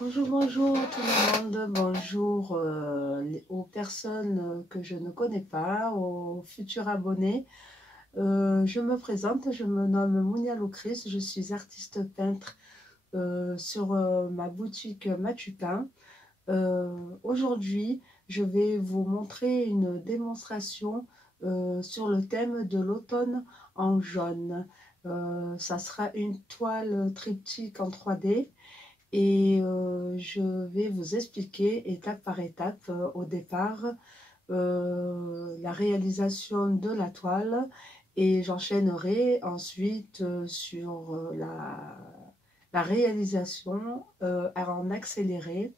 Bonjour, bonjour tout le monde, bonjour aux personnes que je ne connais pas, aux futurs abonnés. Je me présente, je me nomme Mounia Loukris, je suis artiste peintre sur ma boutique Matupin. Aujourd'hui, je vais vous montrer une démonstration sur le thème de l'automne en jaune. Ça sera une toile triptyque en 3D. Et je vais vous expliquer étape par étape au départ la réalisation de la toile et j'enchaînerai ensuite sur la réalisation en accéléré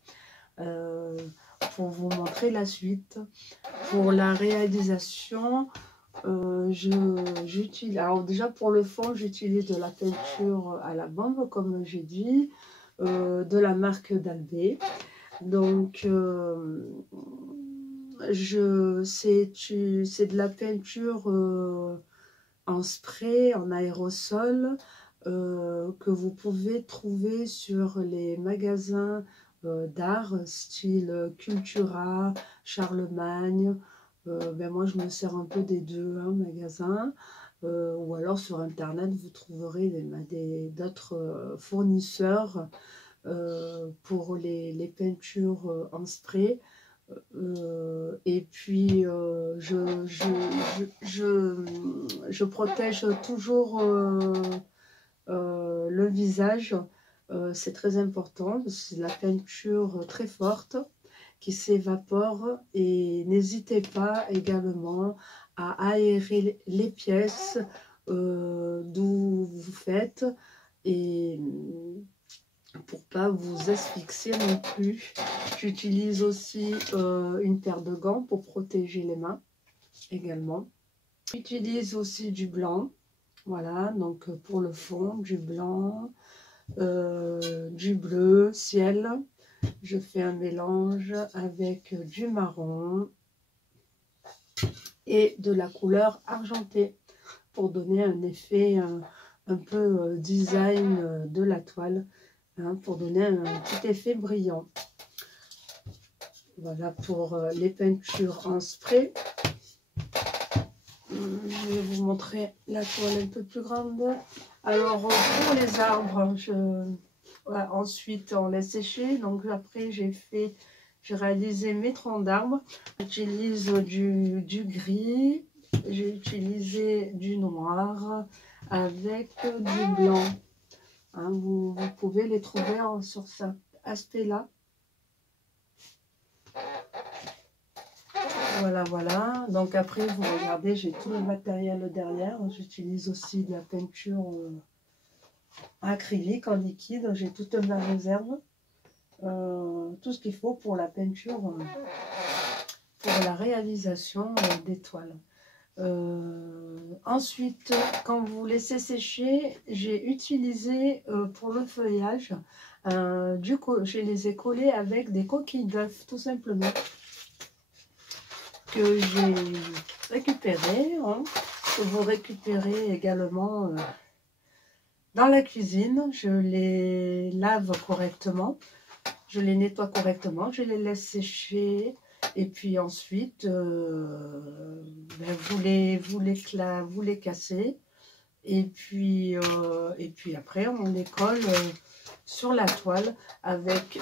euh, pour vous montrer la suite. Pour la réalisation, j'utilise, alors déjà pour le fond, j'utilise de la peinture à la bombe, comme j'ai dit, de la marque d'Albé. Donc, c'est de la peinture en spray, en aérosol, que vous pouvez trouver sur les magasins d'art, style Cultura, Charlemagne. Ben moi, je me sers un peu des deux magasins. Ou alors sur Internet, vous trouverez d'autres fournisseurs pour les peintures en spray. Et puis, je protège toujours le visage. C'est très important, c'est de la peinture très forte qui s'évapore. Et n'hésitez pas également à aérer les pièces d'où vous faites et pour pas vous asphyxier non plus. J'utilise aussi une paire de gants pour protéger les mains également. J'utilise aussi du blanc, voilà, donc pour le fond, du blanc, du bleu ciel. Je fais un mélange avec du marron et de la couleur argentée pour donner un effet un peu design de la toile. Pour donner un petit effet brillant. Voilà pour les peintures en spray. Je vais vous montrer la toile un peu plus grande. Alors pour les arbres, voilà, ensuite on laisse sécher. Donc après j'ai réalisé mes troncs d'arbres. J'utilise du gris, j'ai utilisé du noir avec du blanc. Vous pouvez les trouver sur cet aspect-là. Voilà, voilà. Donc après, vous regardez, j'ai tout le matériel derrière. J'utilise aussi de la peinture acrylique en liquide. J'ai toute ma réserve. Tout ce qu'il faut pour la peinture, pour la réalisation des toiles. Ensuite, quand vous laissez sécher, j'ai utilisé pour le feuillage, je les ai collés avec des coquilles d'œufs, tout simplement, que j'ai récupérées, que vous récupérez également dans la cuisine. Je les lave correctement, je les nettoie correctement, je les laisse sécher. Et puis ensuite, vous les cassez. Et puis après, on les colle sur la toile avec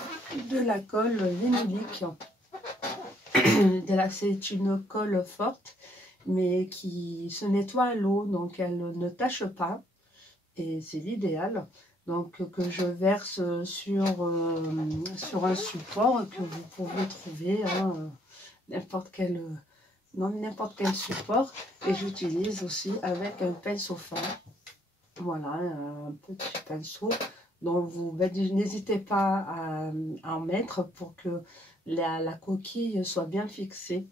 de la colle vinylique. C'est une colle forte, mais qui se nettoie à l'eau, donc elle ne tache pas. Et c'est l'idéal. Donc que je verse sur un support que vous pouvez trouver n'importe quel support. Et j'utilise aussi avec un pinceau fin, voilà, un petit pinceau. Donc n'hésitez pas à en mettre pour que la coquille soit bien fixée.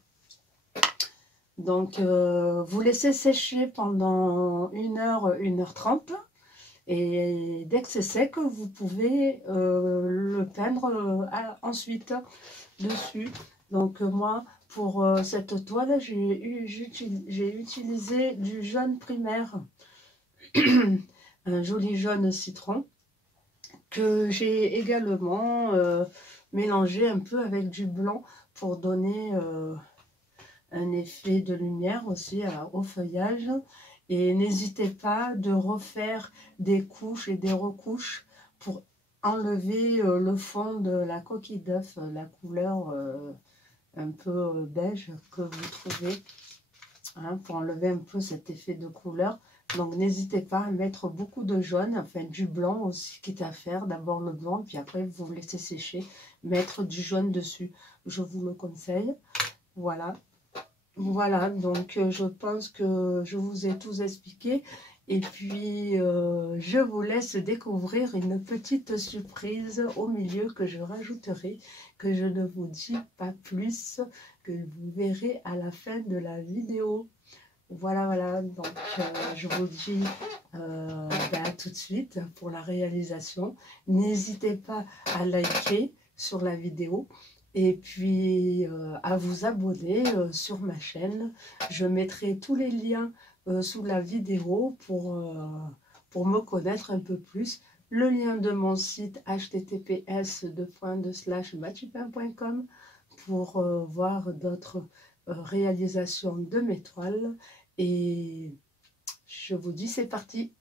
Donc vous laissez sécher pendant 1h, 1h30. Et dès que c'est sec, vous pouvez le peindre ensuite dessus. Donc moi, pour cette toile, j'ai utilisé du jaune primaire, un joli jaune citron, que j'ai également mélangé un peu avec du blanc pour donner un effet de lumière aussi au feuillage. Et n'hésitez pas de refaire des couches et des recouches pour enlever le fond de la coquille d'œuf, la couleur un peu beige que vous trouvez, hein, pour enlever un peu cet effet de couleur. Donc n'hésitez pas à mettre beaucoup de jaune, enfin du blanc aussi, quitte à faire d'abord le blanc, puis après vous laissez sécher, mettre du jaune dessus. Je vous le conseille. Voilà. Voilà, donc je pense que je vous ai tout expliqué. Et puis, je vous laisse découvrir une petite surprise au milieu que je rajouterai, que je ne vous dis pas plus, que vous verrez à la fin de la vidéo. Voilà, voilà, donc je vous dis à tout de suite pour la réalisation. N'hésitez pas à liker sur la vidéo et puis à vous abonner sur ma chaîne. Je mettrai tous les liens sous la vidéo pour me connaître un peu plus. Le lien de mon site https://matupin.com pour voir d'autres réalisations de mes toiles. Et je vous dis c'est parti.